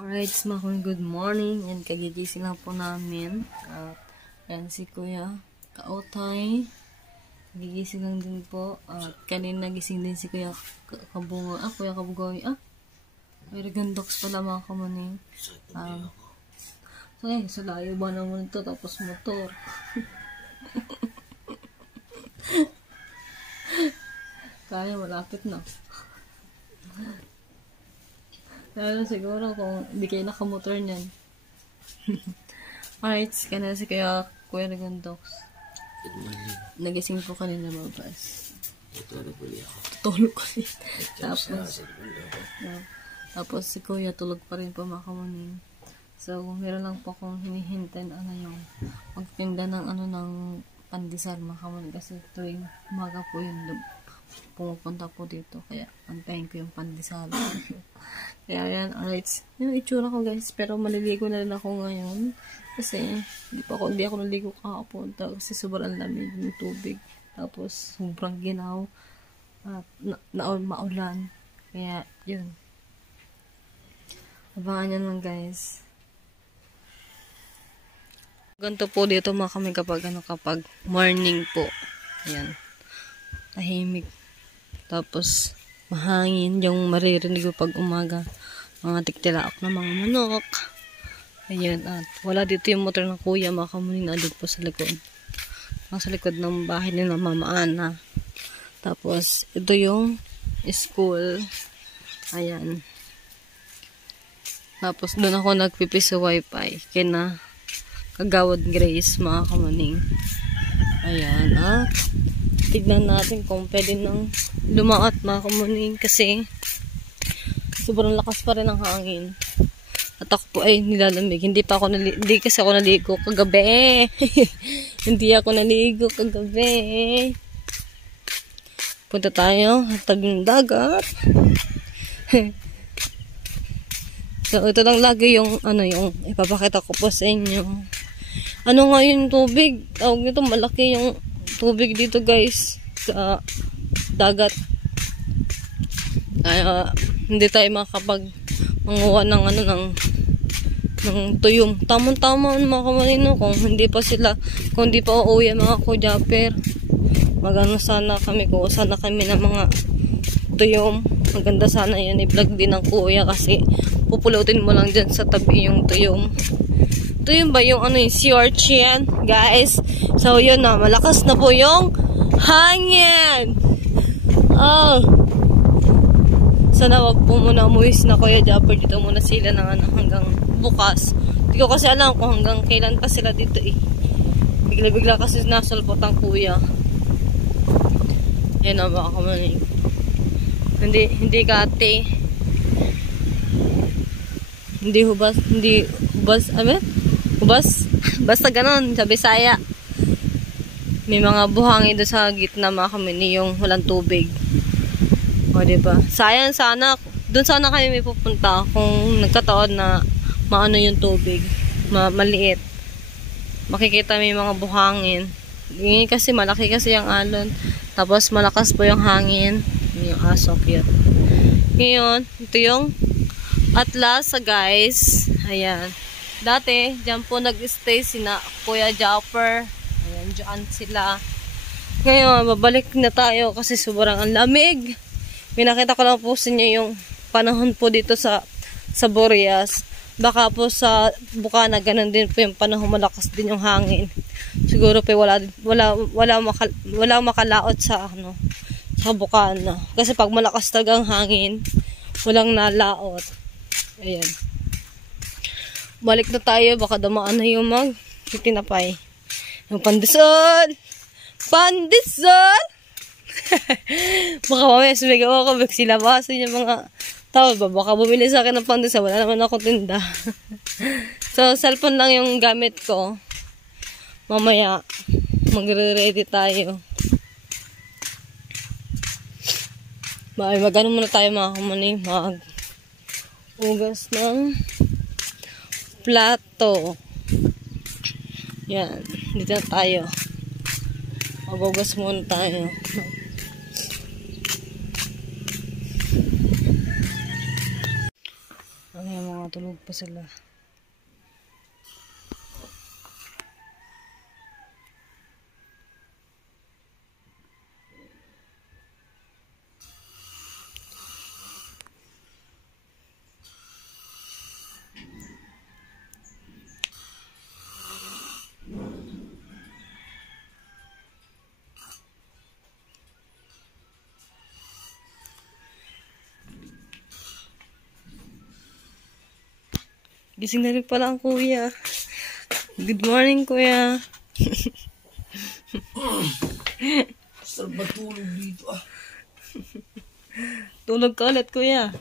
Alright, mga good morning and kagigising lang po namin at yan si Kuya Kaotay kagigising lang din po at kanina gising din si Kuya Kabungo Kuya Kabugoy may Regandox pala mga kamaning sa layo ba naman ito tapos motor kaya malapit na. Lalo siguro kung hindi kayo nakamotor niyan. Alright, kanina si Kuya Regandox. Good morning. Nagising po kanina mabas. Tutulog ulit ako. Tulog ko rin. Tapos si Kuya tulog pa rin po mga kamaning. So, meron lang po akong hinihintay na yung magtinda ng ng pandesal mga kamaning. Kasi tuwing umaga po yun pumupunta po dito. Kaya antayin ko yung pandesal. Kaya yan, alright. Yung itsura ko guys. Pero maliligo na rin ako ngayon. Kasi hindi ako naligo kahapon. Kasi sobrang lamig ng tubig. Tapos sobrang ginaw. At maulan. Kaya yun. Abangan nyo lang guys. Ganito po dito mga kami kapag morning po. Ayan. Tahimik. Tapos mahangin yung maririnig ko pag umaga. Mga tiktilaok na mga manok. Ayan. At wala dito yung motor ng kuya mga kamuning na doon po sa likod. Sa likod ng bahay nila Mama Ana. Tapos ito yung school. Ayan. Tapos doon ako nagpipis sa wifi. Kina Kagawad Grace mga kamuning. Ayan. At tignan natin kung pwede nang lumaat mga kamuning kasi sobrang lakas pa rin ang hangin. At ako po ay nilalamig. Hindi kasi ako naligo kagabi. Hindi ako naligo kagabi. Punta tayo sa dagat. So ito lang lagi yung yung ipapakita ko po sa inyo. Nga yung tubig? Tawag nito malaki yung tubig dito guys sa dagat. Kaya hindi tayo manguha ng ng tuyong. Tamang-tama mga kamalino kung hindi pa uuwi mga kujapper. Magano sana kami ng mga tuyong. Maganda sana yan i-vlog din ng kuya kasi pupulutin mo lang dyan sa tabi yung tuyong. Tuyong ba yung yung sea urchin guys? So yun na, malakas na po yung hangin. Sana wag po muna umuwis na Kuya Japper. Dito muna sila ng hanggang bukas. Hindi ko kasi alam kung hanggang kailan pa sila dito eh. Bigla-bigla kasi nasulpot ang kuya. Yan na baka kamaning. Hindi kate. Hindi hubas. Hubas. Basta ganon sa Bisaya. May mga buhangin doon sa gitna mga kamini yung walang tubig. O diba? Sayang sana. Doon sana kayo may pupunta kung nagkataon na maano yung tubig. Maliit. Makikita may mga buhangin. Yung kasi malaki kasi yung alon. Tapos malakas po yung hangin. Yung aso cute. Ngayon, ito yung Atlas guys. Ayan. Dati, dyan po nag-stay sina Kuya Japper. Ayan, dyan sila. Ngayon, babalik na tayo kasi sobrang ang lamig. Pinakita ko lang po sa inyo yung panahon po dito sa Boreas. Baka po sa Bukana, ganun din po yung panahon, malakas din yung hangin. Siguro po wala makalaot sa sa Bukana. Kasi pag malakas tagang hangin, walang nalaot. Ayan. Balik na tayo, baka damaan na yung tinapay. Yung pandesal! Pandesal! Baka mamaya sumigaw ako, magsilabasan yung mga tao. Baka bumili sa akin ng pandesal, wala naman ako tinda. So, cellphone lang yung gamit ko. Mamaya, magre-ready tayo. Magano muna tayo mga kamani, ugas ng plato. Yan, dito na tayo. Magugas muna tayo. Ayan, mga tulog pa sila. Gising na rin pala ang kuya. Good morning, kuya. Saan ba tulog dito ah? Tulog ka ulit, kuya.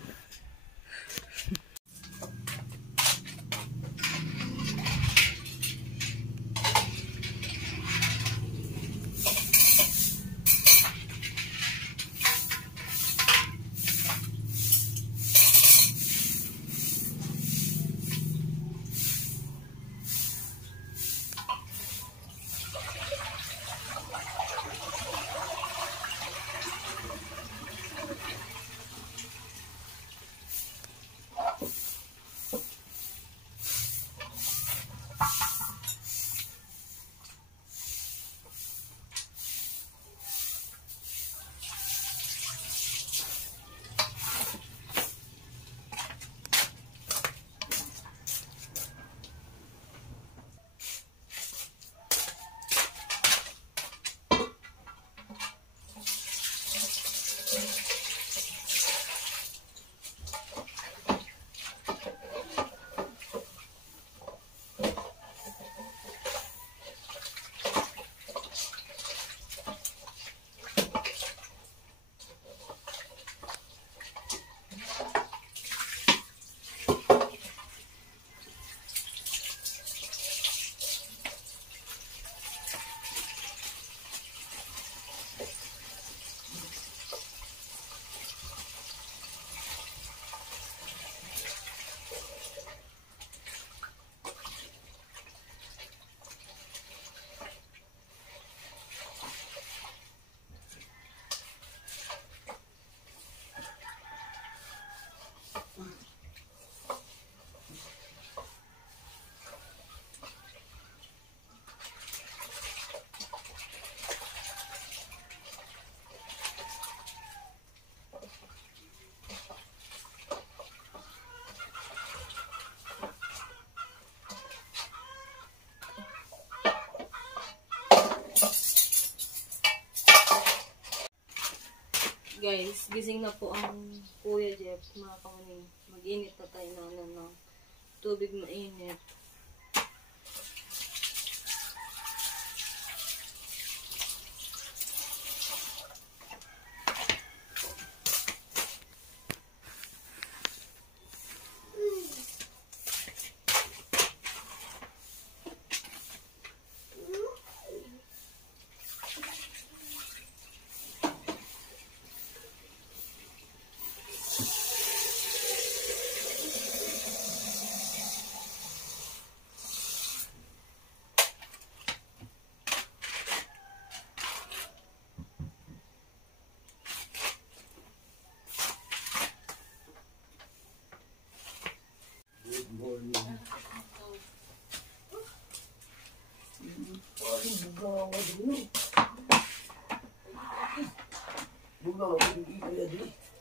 Guys, gising na po ang Kuya Jeff, mga kamuning. Mag-init na tayo ng tubig mainit.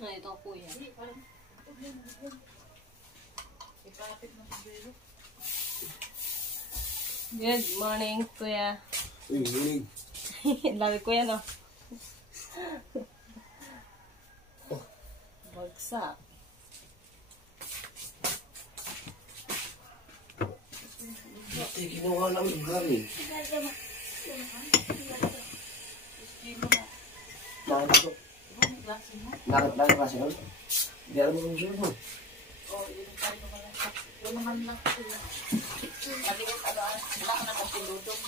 Nah, ito ang kuya. Good morning, kuya. Good morning. Lawi kuya, no? Bagsak. Ate, ginawa namin kami. Nakit kasi nun. Hindi alam mo kung sure mo. Yung naman lang sila. Maliit wala ka na kasi lutong.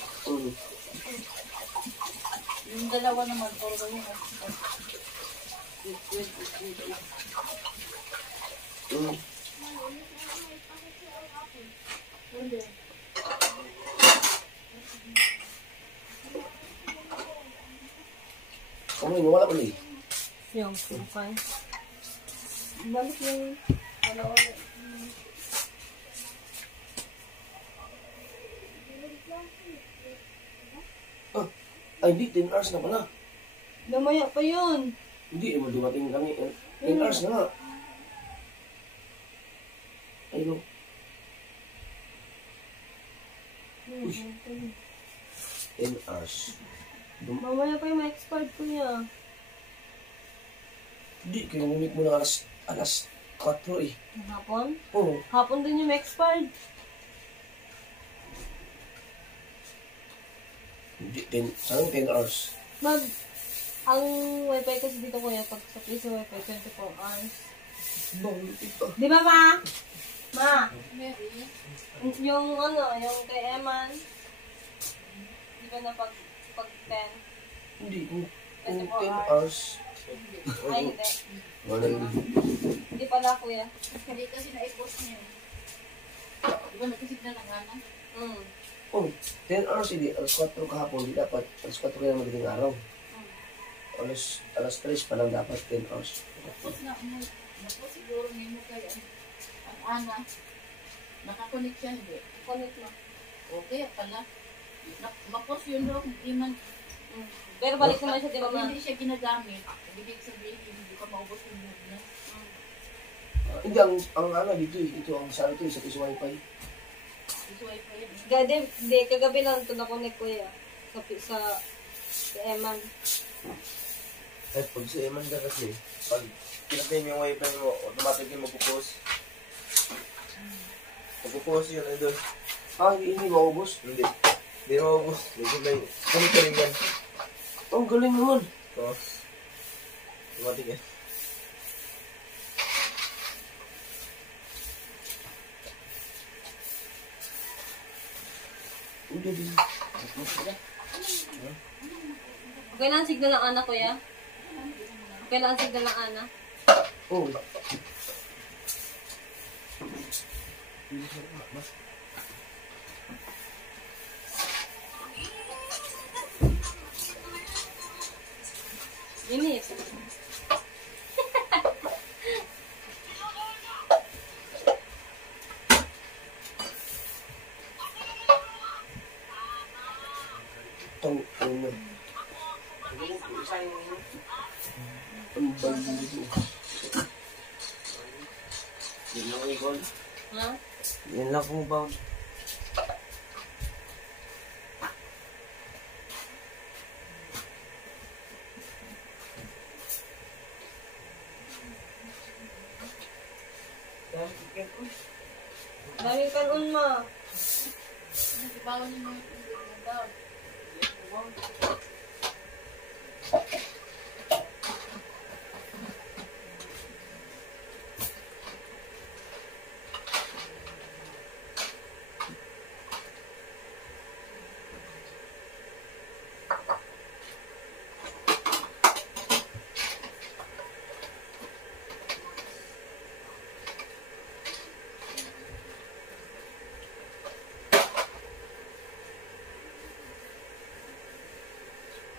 Yung dalawa naman, puro ba yun? Wala pa rin. Yung pupay. Balik yung Ay, hindi, 10 hours na pala. Namaya pa yun. Hindi, dumating kami. 10 hours na nga. Ay, no. Uy. 10 hours. Mamaya pa yung ma-expired ko niya. Hindi, kinunit mo na alas 4 eh. Hapon? Oo. Hapon din yung ma-expired. Hindi, 10 hours. Ang wifi kasi dito kuya, pag sa piso wifi, 24 hours. Bakit ito? Di ba ma? Ma? Mary, Yung yung kay Eman. Di ba na pag 10? Hindi, kung 10 24 hours. Ay, hindi. Wala yun. Hindi pala kuya. hindi kasi na-post niya. Di ba nagkasignal ng gana? Oh, 10 hours hindi. Alas 4 kahapon, hindi dapat. Alas 4 kaya madaling araw. Alas 3 pa lang dapat 10 hours. Tapos napo siguro ngayon mo kay ang Ana. Nakakonect siya, hindi? Connect mo. Okay, pala. Mapos yun daw, hindi man. Pero balik naman siya, di ba Pag ma? hindi siya ginagamit, ibig sabihin, hindi ka maubos yung mood niya. Hindi, ang dito eh. Ito, ang sa ito, sa piso wifi. Gusto ay pa yun. Hindi, kagabi lang ito na-connect kuya. Sa Eman. At pag sa Eman ka kasi, pag pinatay mo yung wifi mo, automatic yung magpupost. Magpupost yun, ay doon. Hindi maubos. Hindi. Hindi na maubos. May kulit ka rin yan. Ang galing naman. So, automatic yan. Hindi din. Okay lang ang signal ng anak kuya? Okay lang ang signal ng anak? Oo. Init. Ang ano. Ang balik dito. Yan lang ikon. Ha? Yan lang kung ba. Daming kanon ma. Bawal niyo yung tubig daw.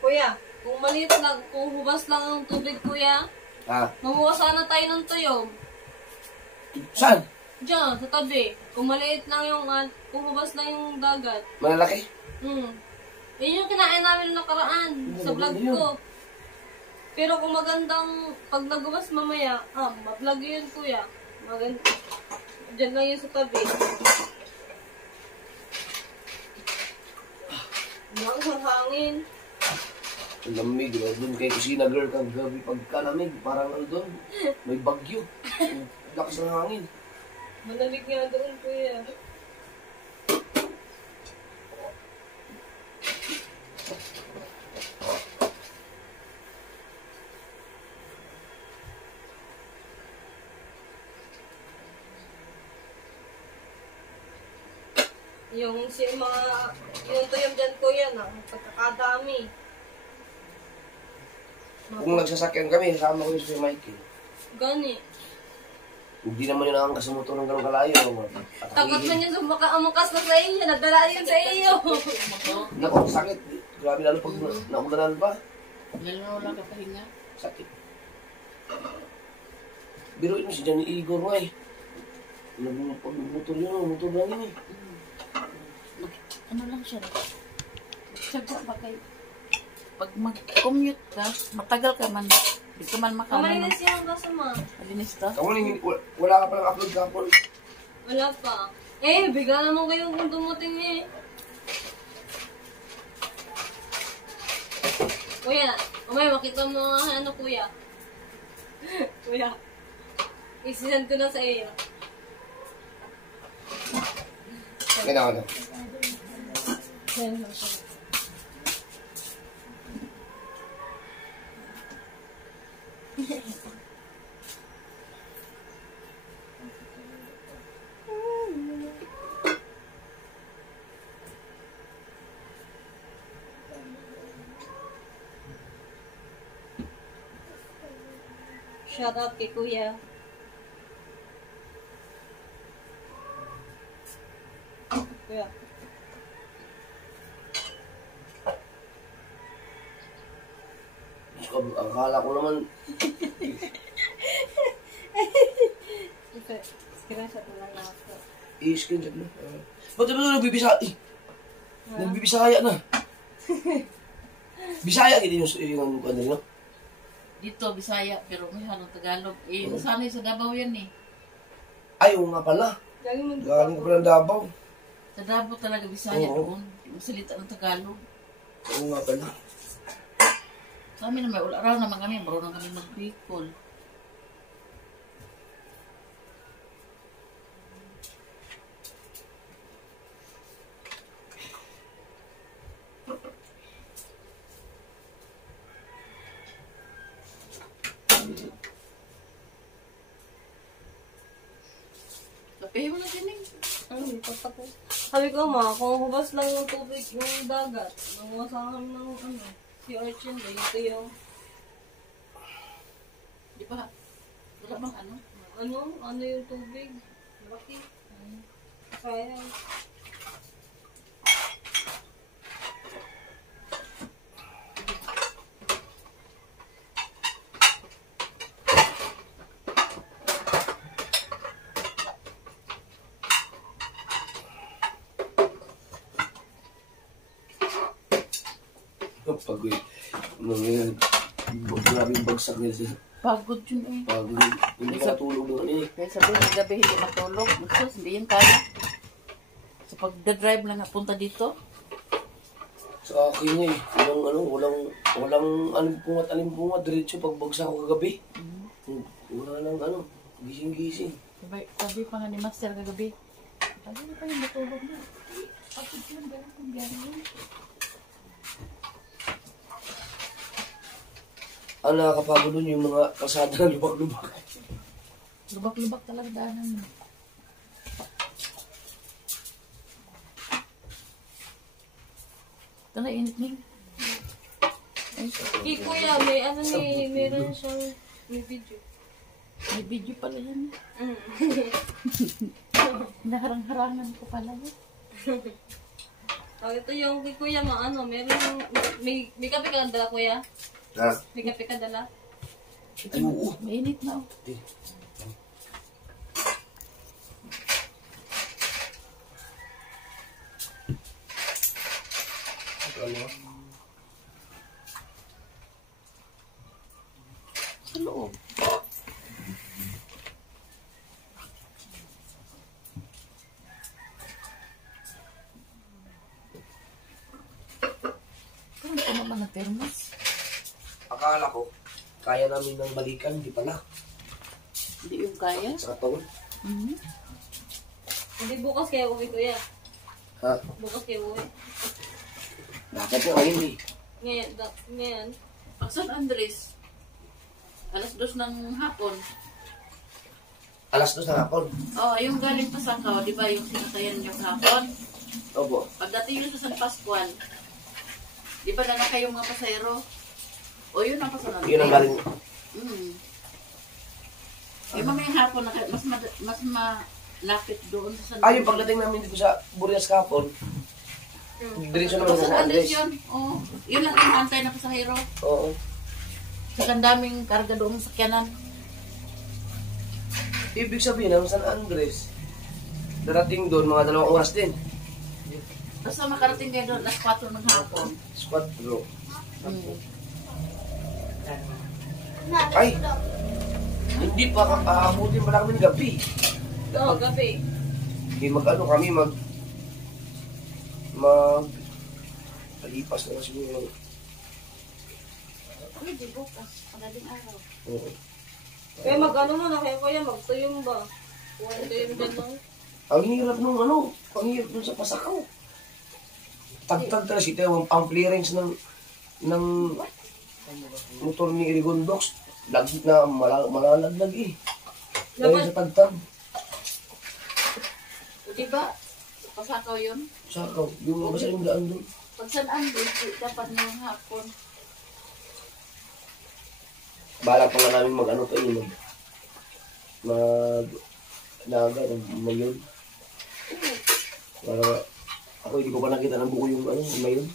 Kuya, kung maliit lang, kung hubas lang ang tubig kuya, mamuha sana tayo ng tuyog. Saan? Diyan, sa tabi. Kung maliit lang yung, kung hubas lang yung dagat. Malalaki? Yun yung kinain namin nung nakaraan, sa vlog ko. Pero kung magandang, pag nagubas mamaya, ma-vlog yun kuya. Maganda. Diyan lang yun sa tabi. Ang hangin. Ang lamig. Doon kay kusina girl kang gabi pagkalamig. Parang ano doon. May bagyo. Ang lakas ng hangin. Malamig nga doon kuya. Yung tuyong dyan kuya na, pagkakadami. Kung nagsasakyan kami, kasama ko yung si Mikey. Gani. Hindi naman yun ang kasimuto ng gano'ng kalayo. Takot man yun umukas na sa iyo, nadala yun sa iyo. Naku, sakit. Grabe lalo pag naulanan pa. Lalo lang kapahinga. Sakit. Biruin mo si Johnny Igor mo eh. Nagmotor yun, motor lang yun eh. Ano lang siya? Tsaga ba kayo? Pag mag-commute ka, matagal ka man. Hindi ka man makaman. Kamalinis yung kaso ma. Malinis ka? Kamu wala ka palang upload kapon. Wala pa. Eh, bigla naman kayo kung dumating eh. Kuya, umay, makita mo ano kuya. Kuya. Isisend ko na sa iyo. Ganun. Shout out kay kuya. Kuya. Akala ko naman, Screenshot na lang ako. i-screenshot mo. Ba't naman nagbibisa? Nagbibisaya na. Bisaya gini yung ano no? Dito, Bisaya, pero may halong Tagalog. Eh, nasanay sa Davao yan eh. Ay, oo nga pala. Galing ko pa ng Davao. Sa Davao talaga Bisaya Oo. doon. Magsalita ng Tagalog. Oo nga pala. Sa amin na may ularaw naman kami, marunong kami mag-Bicol. Kape mo na din eh. Ay, patapos. Sabi ko ma, kung hubas lang yung tubig, yung dagat, nanguwasan kami ng ano, si Orchin, ito yung, Di ba? Wala bang ano? ano yung tubig? Laki. Sayang. Pag grabing bagsak nila sa Pagod yun eh. pag hindi ka natulog doon eh. Kaya sabi ng gabi hindi matulog. Magsus, hindi yan kaya. So pag-drive lang napunta dito, Sa akin eh, walang alimpungat, diretso pag bagsak ko kagabi. Wala lang gising-gising. sabi pa nga ni Master kagabi, sabi na pa yung matulog na. Pagod yun, gano'n kung gano'n. Ang nakakapagod doon yung mga kalsada na lubak-lubak. Lubak-lubak talaga daanan mo. Ito na, init niya. Kay kuya, meron siyang may video. May video pala yan. Mm. Naharang-harangan ko pala yan. Ito yung kay kuya, meron may kape ka dala kuya? Ha? May kape ka dala? Ay, oo. Mainit na oh. Sa loob. Kung ka naman ng thermos. Akala ko, kaya namin ng balikan, di pala. Hindi yung kaya. Sa katawan. Mhm. Hindi bukas kaya uwi kuya. Ha? Bukas kaya uwi. Bakit po ngayon eh? Ngayon. Pag San Andres, alas 2 ng hapon. Alas 2 na hapon. Oh, yung galing pa sa Kao, di ba yung sinatayan yung hapon? Opo. Pagdating yun sa San Pascual, di ba nanakay yung mga pasayro? O yun ang pasalan. Yun ang galing. Yung mamayang hapon, mas malapit doon sa San Ay, yung pagdating namin dito sa Burias kahapon, diretso naman sa San San Andres Andres. yun. Oh, yun lang yung antay na pasahero. Oo. Sa daming karga doon sa sakyanan. Ibig sabihin, ang San Andres, darating doon mga 2 oras din. Basta makarating kayo doon, alas 4 ng hapon. Squat bro. Ay! Hindi pa aabutin pala kami ng gabi. Oo, gabi. Hindi mag-ano kami, palipas na siguro. Pwede bukas, pagaling araw. Oo. Kaya mag-ano mo na kayo kuya, magtuyong ba? Kuha tuyong din lang. Ang hirap nung ano, ang hirap dun sa Pasakaw. Tagtag talaga si Teo, ang clearance ng motor ni Irigondox. Lagit na malalaglag eh. Dahil sa tagtag. Diba, pasakaw yun? Sakaw, yung basta yung daan dun. Pag saan dapat ngayong hapon. Balak pa nga namin mag-ano pa yun. Naga, mayon. Para ako hindi ko pa nakita ng buko yung ano, mayon.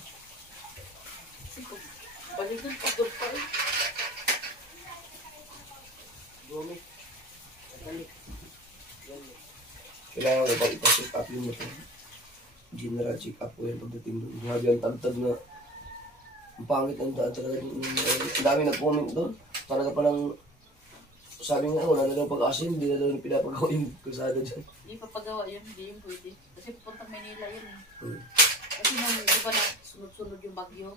Balikan, pagod pa rin. Kailangan ko pa ipa-check up yung motor. General check up ko yan pagdating doon. Grabe ang tagtag na ang pangit ang daan talaga. Ang dami nag-comment doon. Talaga palang sabi nga, wala na daw pag-asa yun. Hindi na daw pinapagawa yung kalsada dyan. Hindi pa pagawa yun, hindi yun pwede. Kasi pupuntang Manila yun eh. Hmm. Kasi nung di ba na sunod-sunod yung bagyo,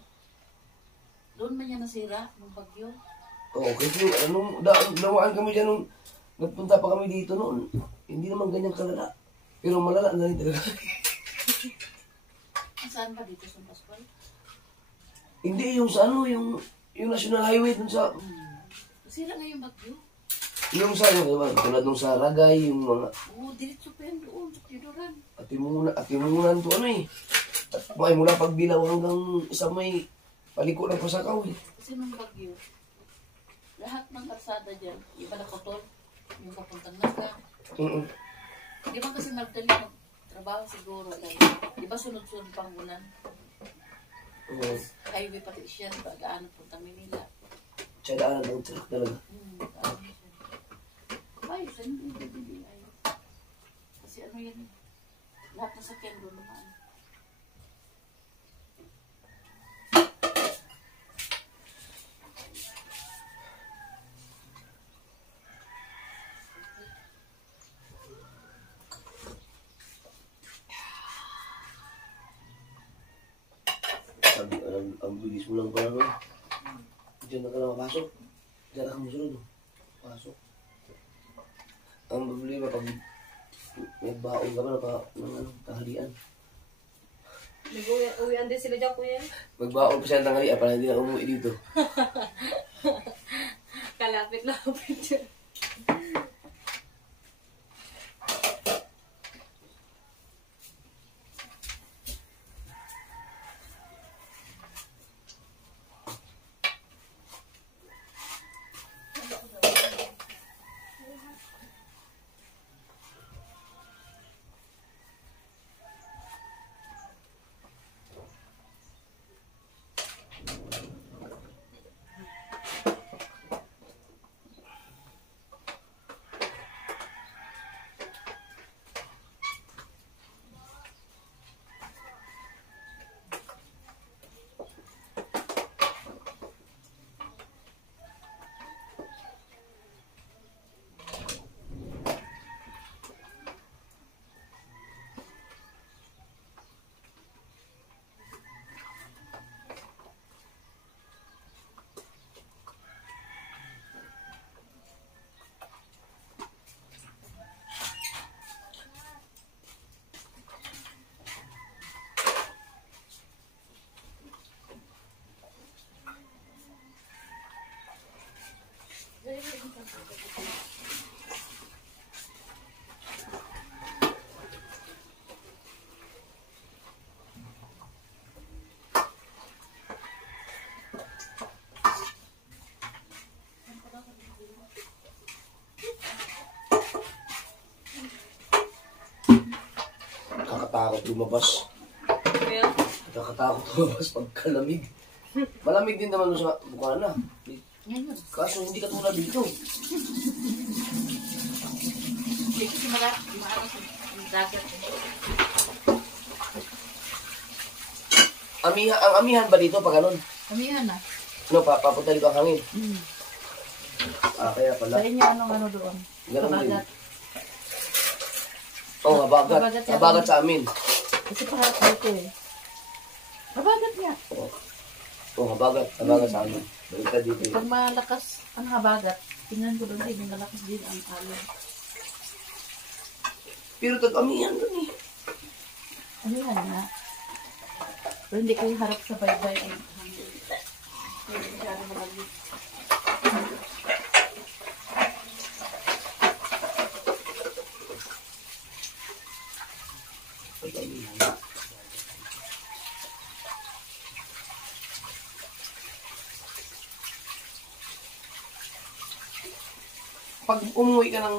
doon man yan nasira, yung bagyo. Oo, kasi anong dawaan kami dyan nung nagpunta pa kami dito noon. Hindi naman ganyan kalala. Pero malala na rin talaga. Saan ba dito sa Pascual? Hindi, yung sa ano, yung National Highway dun sa, Nasira nga yung bagyo. yung sa, diba, tulad nung sa Ragay, yung mga Oo, diretso pa yan doon, sa Tiduran. atimunan to ano eh. At mula pagbilaw hanggang sa may paliko ng Pasakaw eh. Kasi nung bagyo, lahat ng kalsada dyan, iba na putol, yung papuntang Naga. Di ba kasi magdali magtrabaho siguro, di ba sunod-sunod pang ulan? Oo. Highway pati siya, pag-ano puntang Manila. Tsadaan ng truck talaga. Ano siya. Ayos, hindi ayos. Kasi ano yan, lahat na sakyan doon naman. Ang bilis mo lang pala no. Diyan na ka na makasok. Diyan na ka musunod no. Pasok. Ang problema pag may baon ka ba ng ano, tanghalian. Nag-uwian din sila dyan kuya. Magbaon pa siya ng tanghalian para hindi na umuwi dito. Kalapit-lapit dyan. Nakakatakot lumabas. Kaya, Nakakatakot lumabas pagkalamig. Malamig din naman sa Bukana. Ngayon, Kaso hindi ka tulad dito. hindi kasi maano sa dagat. Ang amihan ba dito pag ganun? Amihan na. Ano, papunta dito ang hangin. Kaya pala. Sa inyo, ano doon? Ganun din. Kabagat. Oo, habagat. Habagat yan. Habagat sa amin. Kasi paharap dito eh. Kabagat niya. Oo, habagat. Habagat sa amin. Baliktad dito. Pag malakas ang habagat, tingnan ko doon din, malakas din ang alon. Pero tag-amihan doon eh. Amihan na. Pero hindi kayo harap sa baybay ang hangin. Hindi masyado malagit. Tag-amihan. Pag umuwi ka ng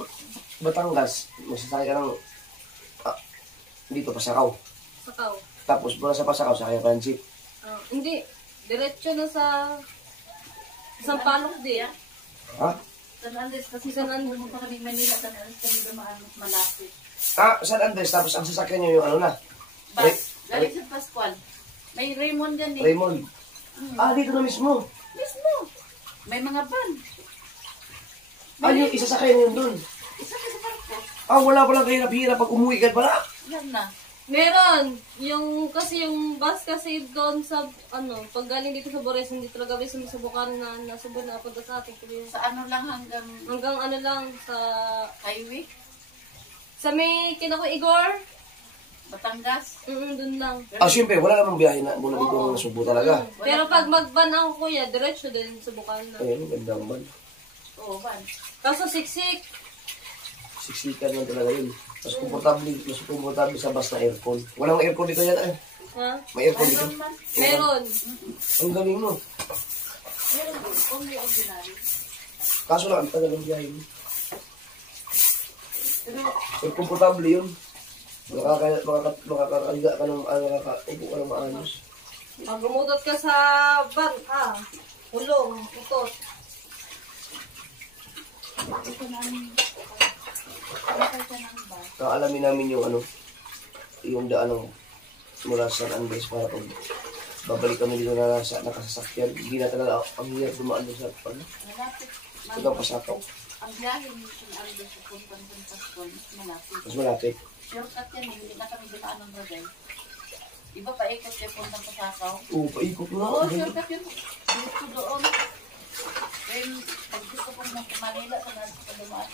Batangas, masasakay ka ng dito, Pasakaw. Sakaw. Tapos mula sa Pasakaw, sakay ka ng jeep. Hindi. Diretso na sa Sampaloc di. Ha? San Andres, kasi San sa Andres. pumunta kami Manila, San Andres kami dumaan mas malapit. San Andres, tapos ang sasakyan nyo yung ano na? Bus, galing sa Pascual. May Raymond dyan eh. Raymond. Dito na mismo. Mismo. May mga van. Yung isasakay nyo yun dun. Isa ka sa barko. Wala palang kayo napihira pag umuwi ka pala. Yan na. Meron. Kasi yung bus kasi doon sa, pag galing dito sa Bores, hindi talaga may sumusubukan na nasubod na punta sa ating kulihan. Sa ano lang hanggang Hanggang lang, sa highway, may kinako Igor. Batangas. Doon lang. Siyempre, wala namang biyahe na mula dito ng Subo talaga. Pero pag mag-ban ako kuya, diretso din subukan na. Ayun, gandang ban. Oo, van. Kaso siksik. Siksikan lang talaga yun. Mas komportable sa bus na aircon. Walang aircon dito yata eh. Ha? May aircon dito. Meron man. Meron. Ang galing mo. Meron din. Only ordinary. Kaso lang, ang tagal ng biyahe mo. Pero, Komportable yun. Makakaliga ka ng nakakaupo ka ng maayos. Pag gumutot ka sa van, ulong, utot. ito namin. Kaalamin namin yung daan ng mula sa San Andres para pag babalik kami dito na nasa nakasasakyan. Hindi na talaga ang hirap dumaan doon sa Malapit. Ikaw Pasakaw. Ang biyahe ni San Andres sa puntang Pascual, malapit. Mas malapit. Shortcut yan, hindi na kami dumaan ng bagay. Iba pa ikot yung puntang Pasakaw. Oo, paikot na. Oo, shortcut yun. Dito doon. Then, pag gusto kong Manila, sa dumaan.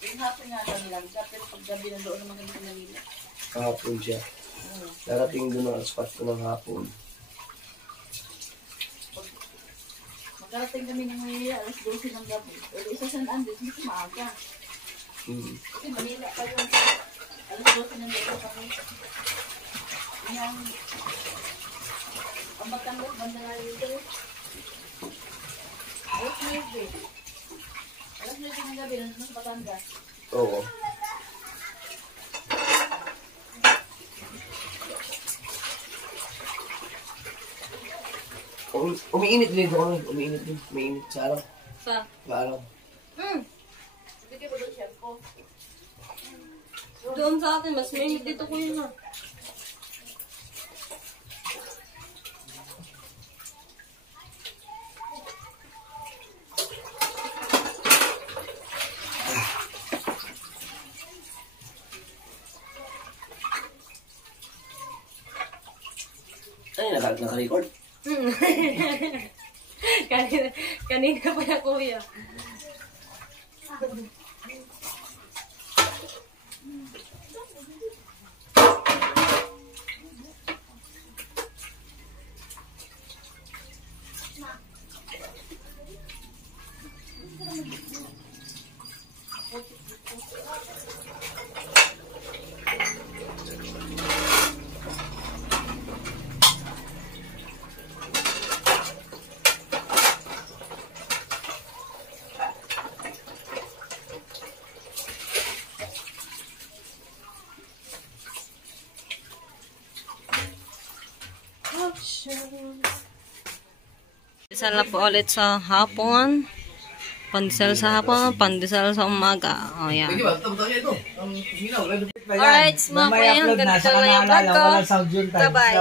Yung hapon nga kami lang, pero pag gabi na doon naman kami sa Manila. Kahapon siya. Darating doon ang spot ko ng hapon. Magkarating kami ng Manila, alas 12 ng gabi. Pero isa San Andres, mas maaga. Kasi Manila pa yun. Alas 12 ng gabi kami. Yung ang Batangas, banda na yun doon. Alas 9. Alas 9 ng gabi, nandun sa Batangas. Oo. Umiinit din dito kami. Umiinit din. Umiinit sa araw. Sa? Sa araw. Bigyan mo doon shampoo. Doon sa atin, mas mainit dito ko yun Ay, naka-record? kanina pa yan kuya. Pandesal na po ulit sa hapon. Pandesal sa hapon, pandesal sa umaga. O yan. Alright, mga kuya, ganito lang yung vlog ko. Bye-bye.